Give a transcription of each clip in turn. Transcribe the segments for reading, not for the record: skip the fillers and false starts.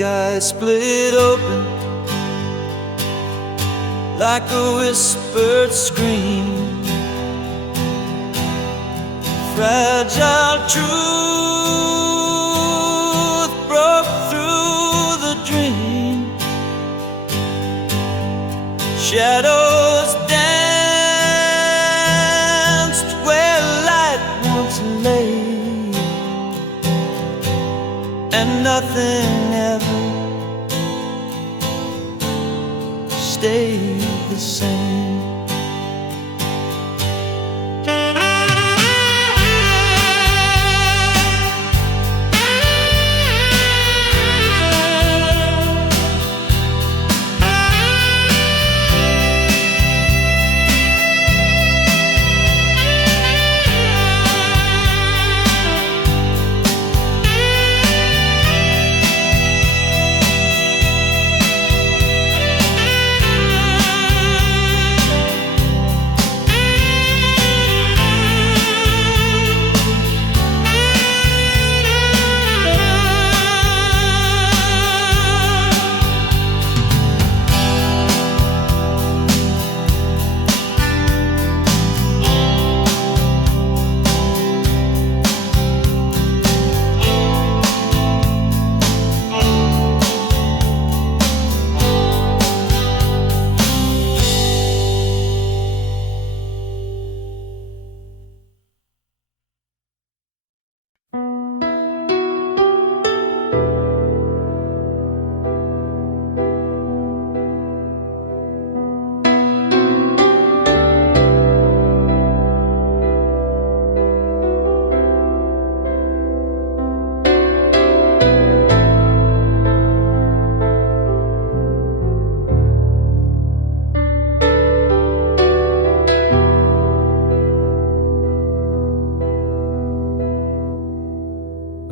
sky split open like a whispered scream. Fragile truth broke through the dream. Shadows danced where light once lay, and nothing ever stayed the same.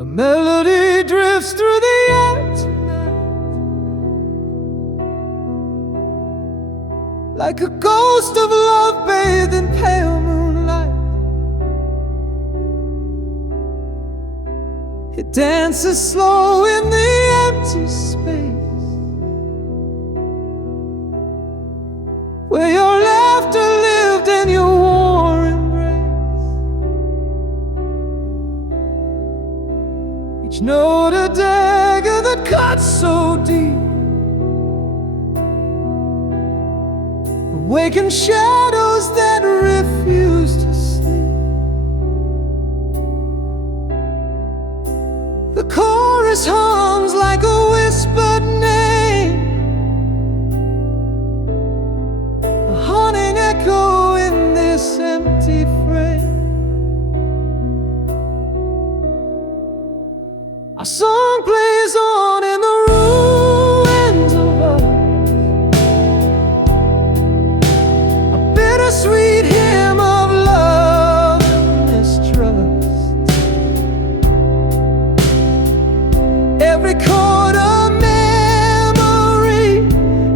A melody drifts through the air tonight, like a ghost of love bathed in pale moonlight. It dances slow in the empty space where your laughter lived and your war embrace. Each note a dagger that cuts so deep, awaken shadows that refuse to sleep. The chorus hums like a whispered name, a haunting echo in this empty frame. Our song plays on in the ruins of us, a bittersweet hymn of love and mistrust. Every chord a memory,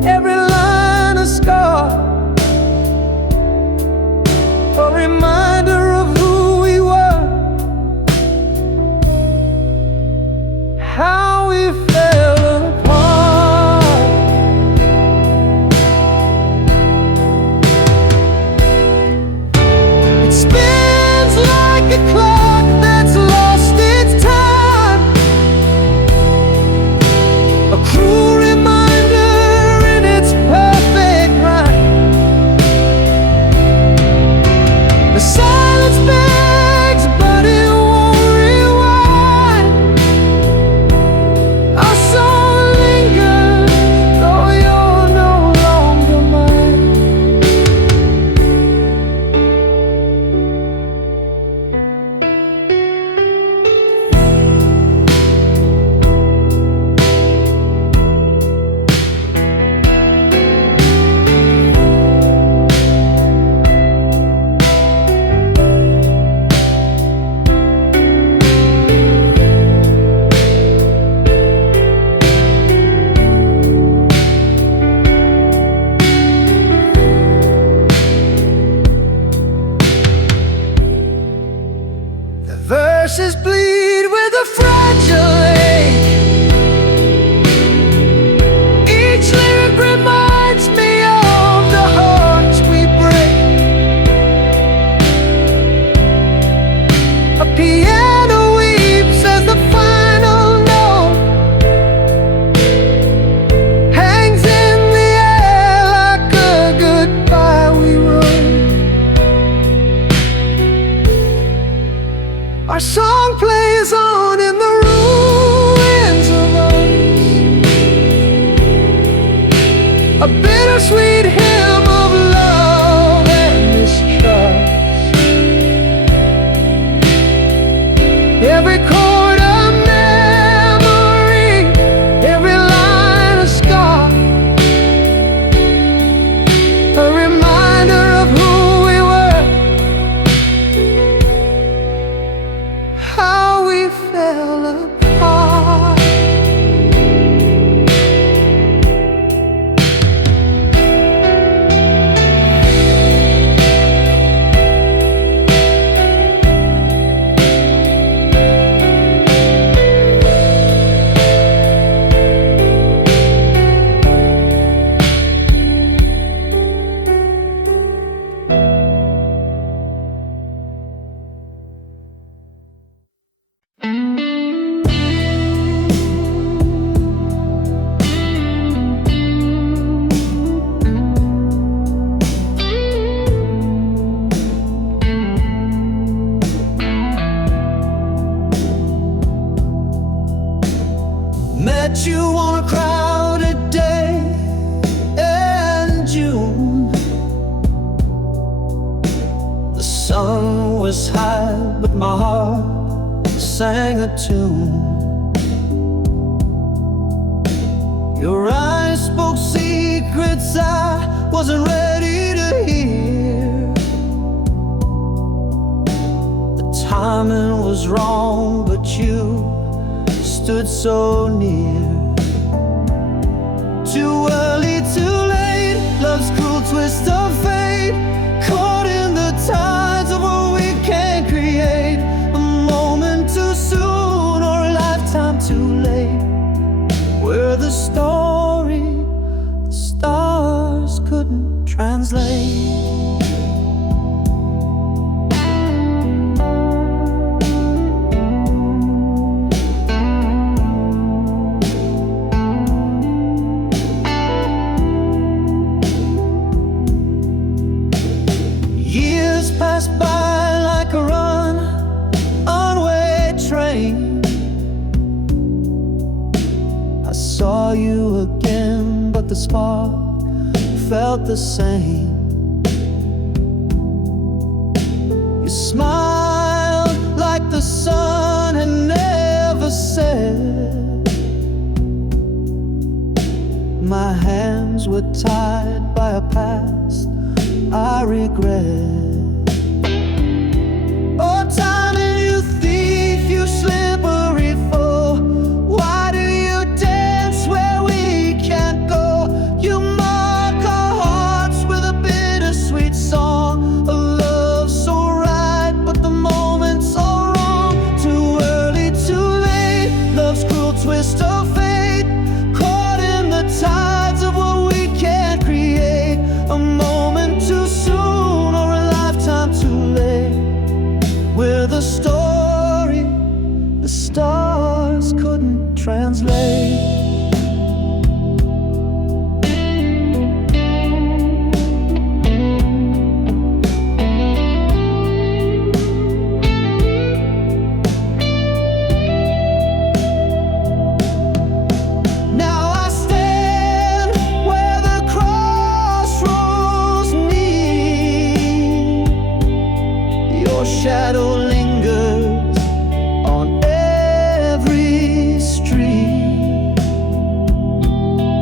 every line a scar, a reminder of who we were, how we fell apart. It spins like a clock that's lost its time, a cruel reminder in its perfect rhyme. The silence begs, but it won't rewind. Our song lingers, though you're no longer mine. The verses bleed with a fragile ache, met you on a crowded day in June. The sun was high, but my heart sang a tune. Your eyes spoke secrets I wasn't ready to hear. The timing was wrong, but you stood so near. Too early, too late, love's cruel twist of fate, caught in the tides of what we can't create. A moment too soon or a lifetime too late. We're the story the stars couldn't translate. Years pass by like a runaway train. I saw you again, but the spark felt the same. You smiled like the sun had never set. My hands were tied by a past I regret. Oh, time, and you thief, you slippery foe. Why do you dance where we can't go? You mark our hearts with a bittersweet song, a love so right, but the moment's so wrong. Too early, too late, love's cruel twist of fate, caught in the tides of what we can't create. A moment too soon or a lifetime too late. We're the story the stars couldn't translate. Now I stand where the crossroads meet. Your shadow lingers on every street.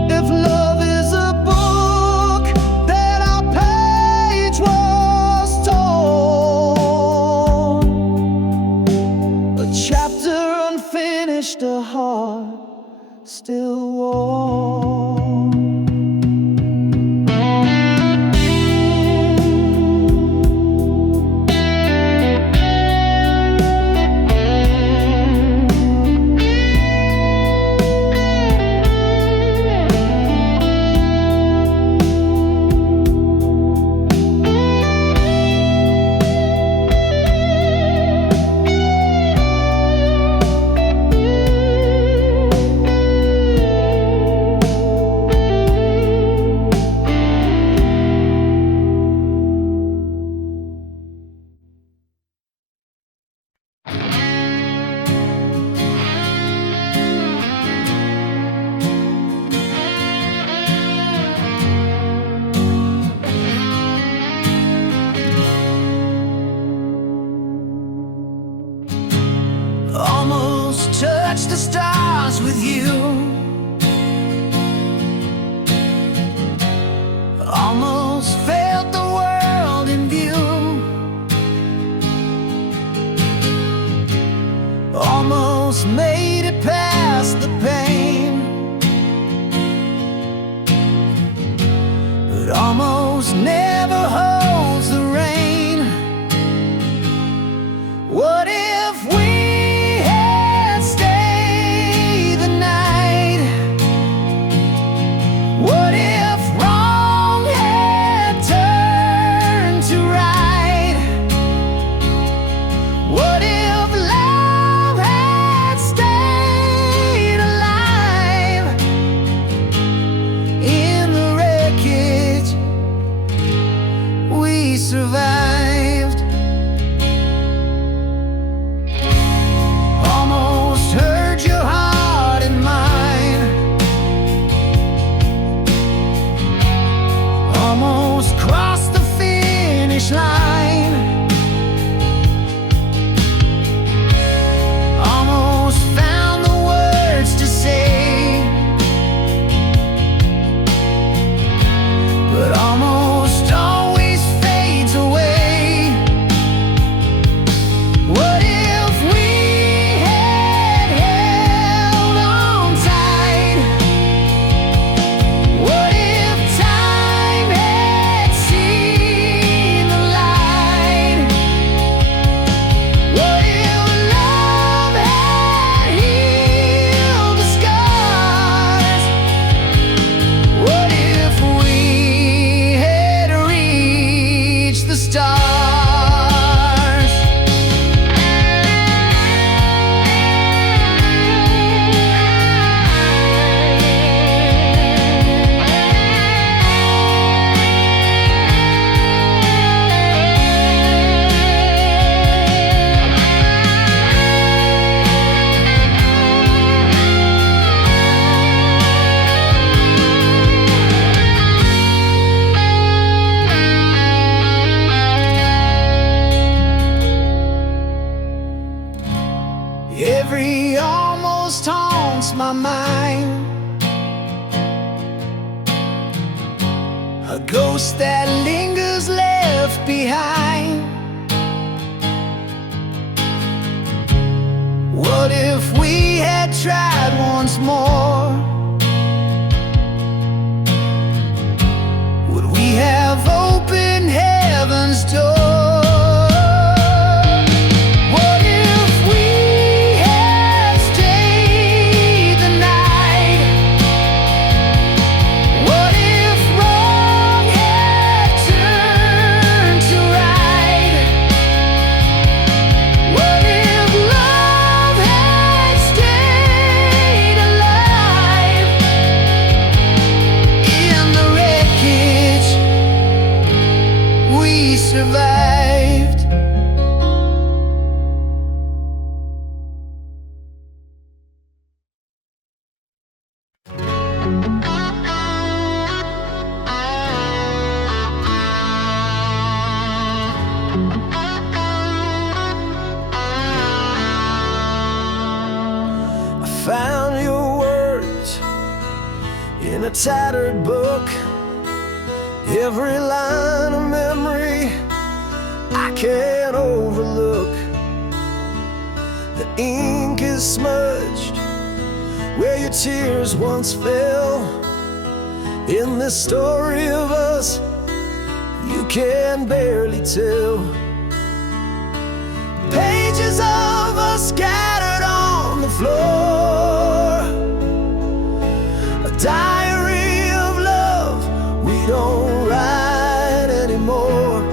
If love is a book, then our page was torn. A chapter unfinished, a heart still warm. Almost touched the stars with you. Almost felt the world in view. Almost made it past the pain, but almost never holds the rain. What if we had stayed the night? What if wrong had turned to right? What if love had stayed? more? Would we have opened heaven's door? Survived. I found your words in a tattered book, every line a memory I can't overlook. The ink is smudged where your tears once fell. In this story of us you can barely tell. Pages of us scattered on the floor, a diary of love we don't write anymore.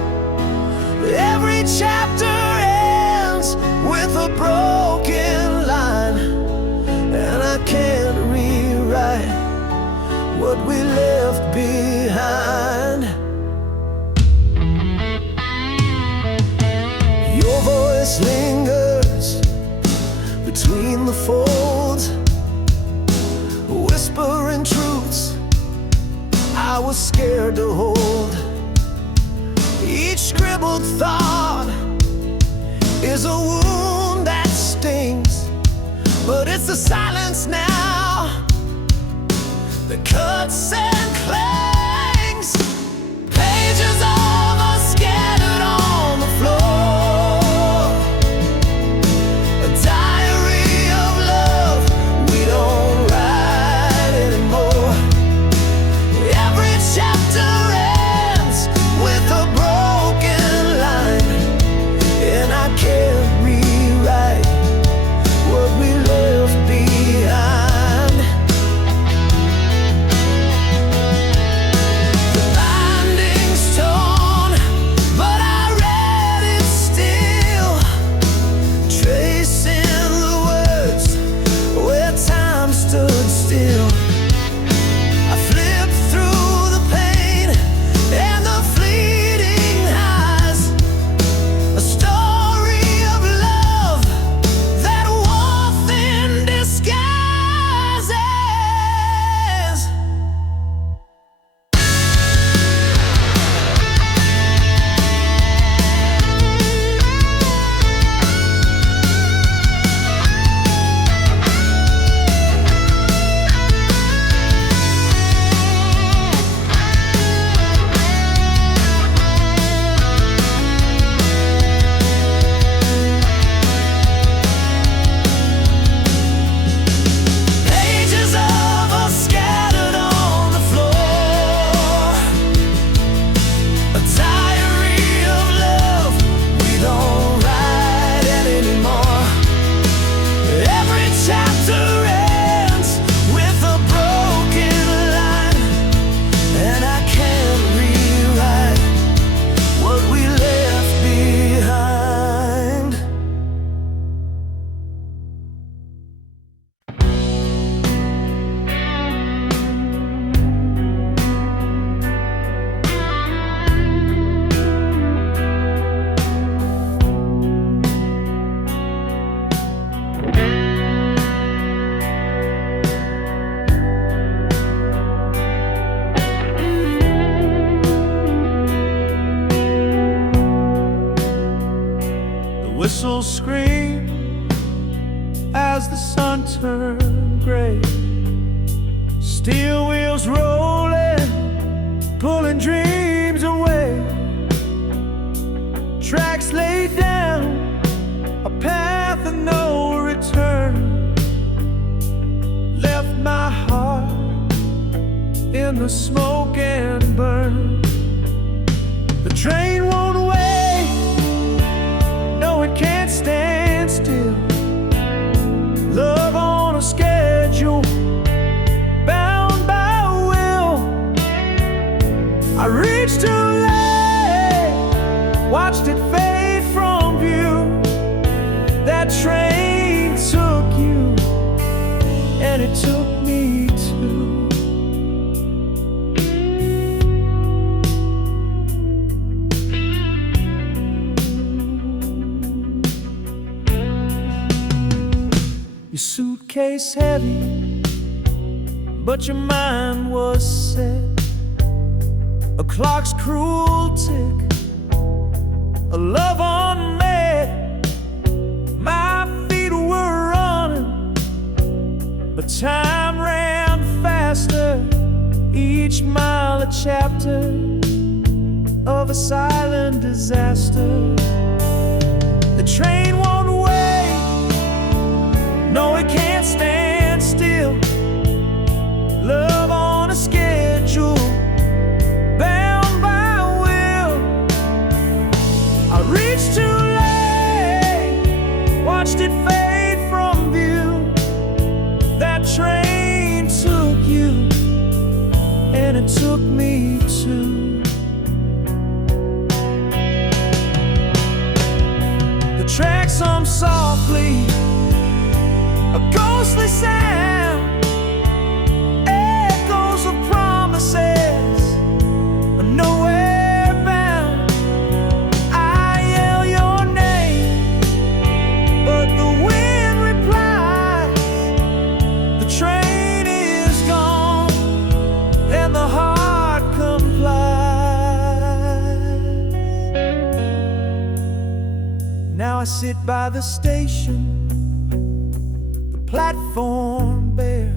Every chapter ends with a broken line, and I can't rewrite what we left behind. Your voice lingers between the folds, whispering truths I was scared to hold. Each scribbled thought is a wound that stings, but it's the silence now that cuts and clangs. Pages of us scattered on the floor, a diary of love we don't write anymore. Every chapter ends with a broken line, and I can't rewrite what we left behind. The binding's torn, but I read it still, tracing the words where time stood still. I flipped through the pain and the fleeting highs, a story of love that was in disguises. Pages of us scattered on the floor, a diary of love we don't write anymore. Every chapter ends with a broken line, and I can't rewrite what we left behind. The whistles scream as the sun turned gray, steel wheels rolling, pulling dreams away. Tracks laid down, a path of no return, left in the smoke and burn. The train won't wait, no, it can't stand still. Love on a schedule, bound by will. I reached too late, watched it fade from view. That train took you, and it took me too. Your suitcase heavy, but your mind was set. A clock's cruel tick, a love unmet. My feet were running, but time ran faster. Each mile a chapter of a silent disaster. The train won't wait, no, it can't stand still. Love on a schedule, bound by will. I reached too late, watched it fade from view. That train took you, and it took me too. The tracks hum softly, a ghostly sound, echoes of promises, nowhere bound. I yell your name, but the wind replies. The train is gone, and the heart complies. Now I sit by the station, platform bare,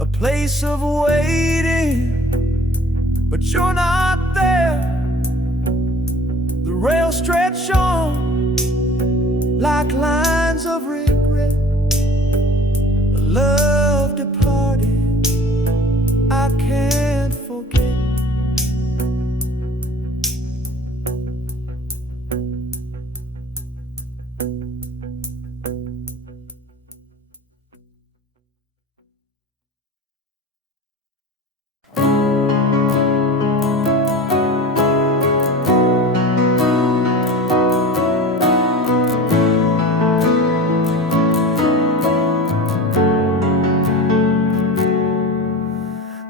a place of waiting, but you're not there. The rails stretch on like lines of regret. A love departed, I can't forget.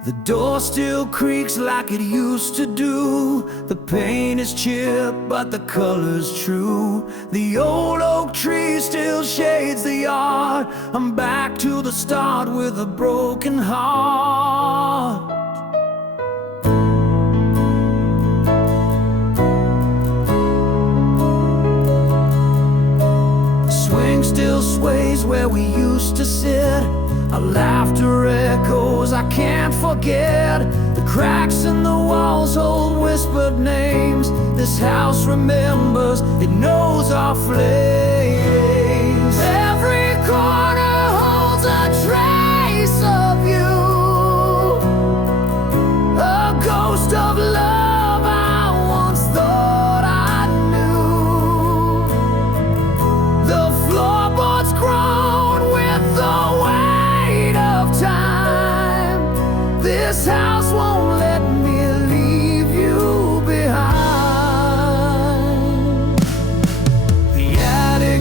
The door still creaks like it used to do. The paint is chipped, but the color's true. The old oak tree still shades the yard. I'm back to the start with a broken heart. The swing still sways where we used to sit. Our laughter echoes, I can't forget. The cracks in the walls hold whispered names. This house remembers, it knows our flames. Every corner holds a trace of you, a ghost of love I once thought I knew. The floorboards groan with the weight of time. This house won't let me leave you behind. The attic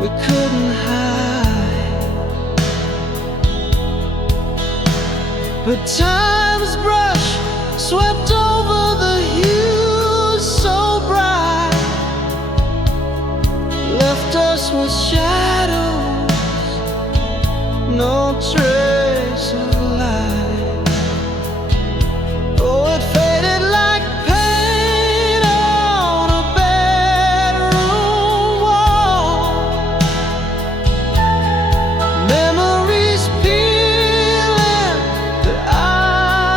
we couldn't hide. But time's brush swept over the hues so bright, left us with shadows, no trace of light. Oh, it faded like paint on a bedroom wall. Memories peeling that I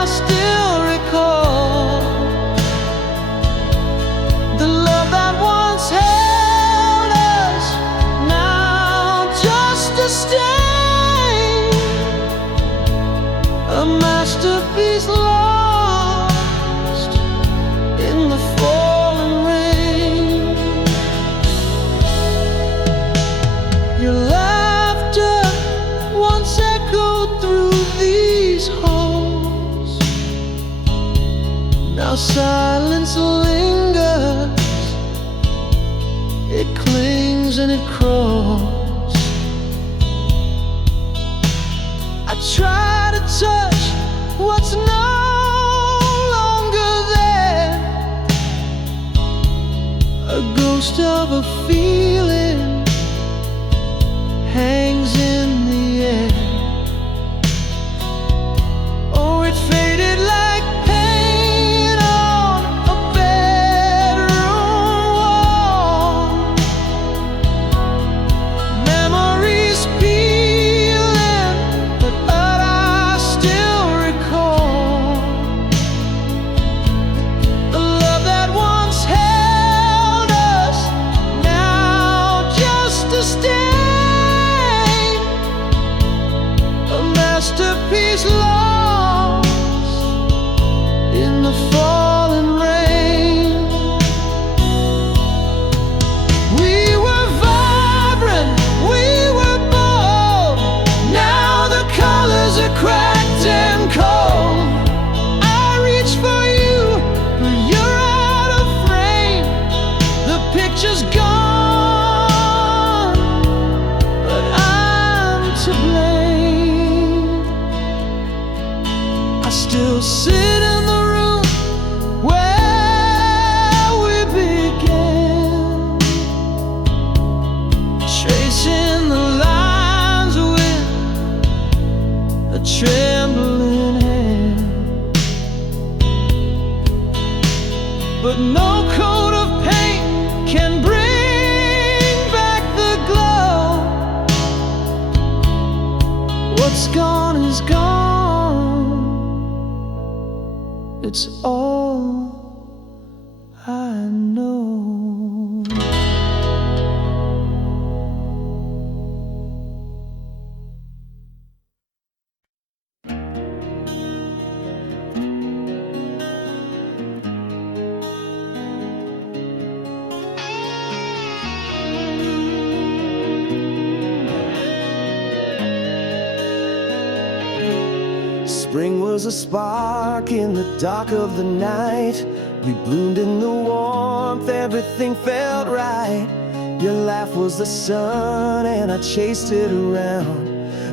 still recall. The love that once held us, now just a stain. A masterpiece lost in the falling rain. Your laughter once echoed through these halls. Now silence lingers, it clings and it crawls. I try to touch what's no longer there, a ghost of a feeling hangs in the air. Oh, it faded like paint on a bedroom wall. Memories peeling, but I still recall. The love that once held us, now just a stain. A masterpiece lost in the falling rain. We were vibrant, we were bold. Now the colors are cracked and cold. I reach for you, but you're out of frame. The picture's gone, but I'm to blame. I still sit in the room where we began, tracing the lines with a trembling hand. But no coat of paint can bring back the glow. What's gone is gone. It's all I know. Spring was a spark in the dark of the night. We bloomed in the warmth, everything felt right. Your laugh was the sun and I chased it around.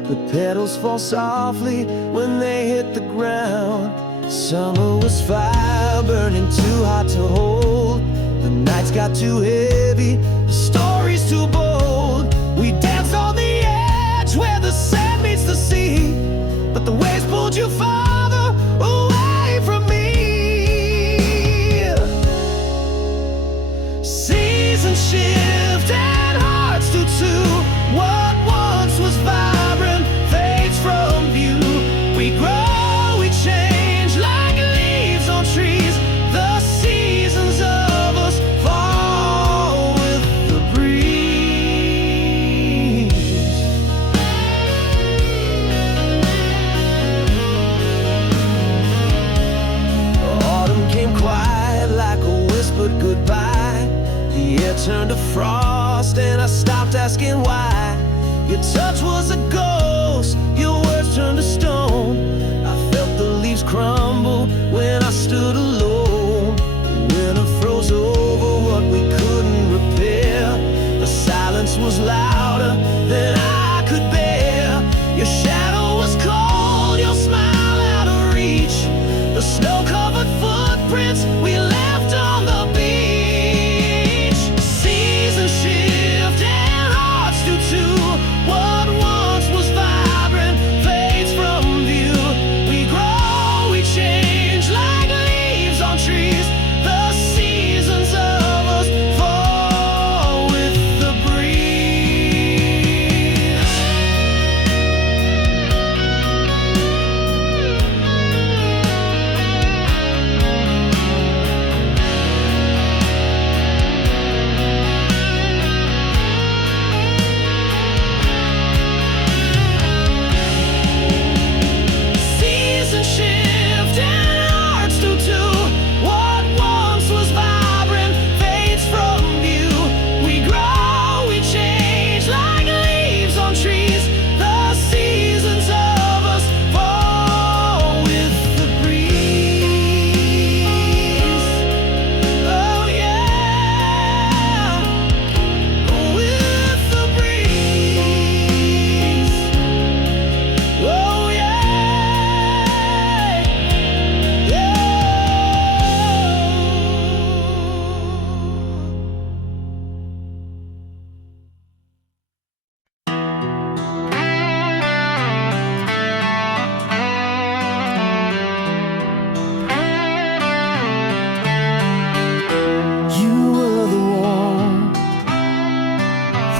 The petals fall softly when they hit the ground. Summer was fire burning too hot to hold. The nights got too heavy, the stories too bold. We danced on the edge where the sand meets the sea, but the waves pulled you farther away from me. Seasons shift and hearts do too. What once was vibrant fades from view. We grow, we change like leaves on trees. The seasons of us fall with the breeze. Autumn came quiet like a whispered goodbye. The air turned to frost and I stopped asking why. Your touch was a ghost, your words turned to stone. I felt the leaves crumble when I stood alone. Winter froze over what we couldn't repair. The silence was loud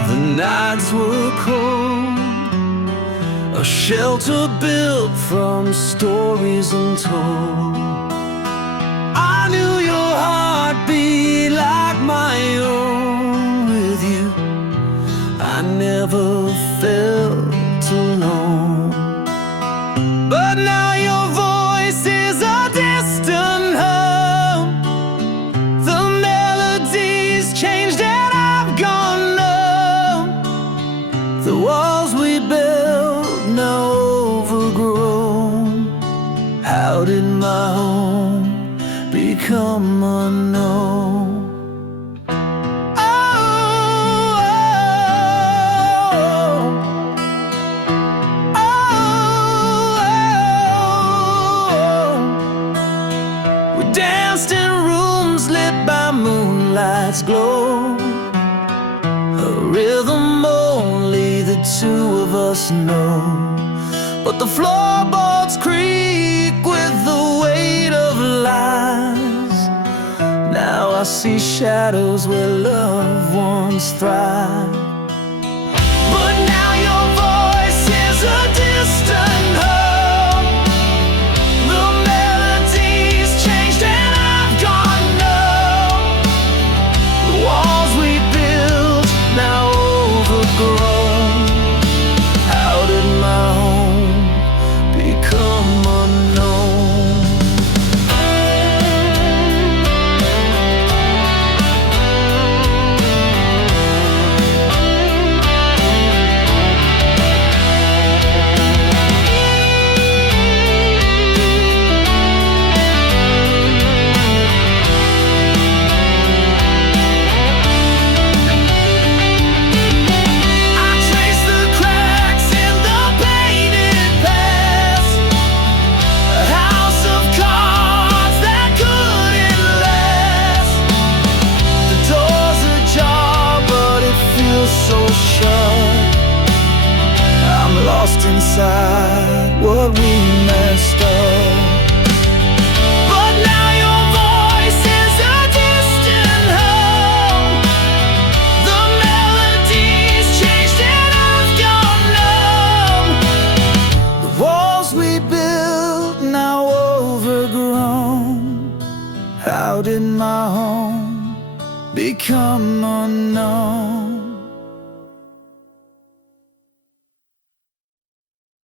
The nights were cold, a shelter built from stories untold. I knew your heart beat like my own. With you, I never felt alone. But now your voice is a distant hum. The melodies changed and I've gone numb. The walls we built now overgrown. How did my home become unknown? Danced in rooms lit by moonlight's glow, a rhythm only the two of us know. But the floorboards creak with the weight of lies. Now I see shadows where love once thrived.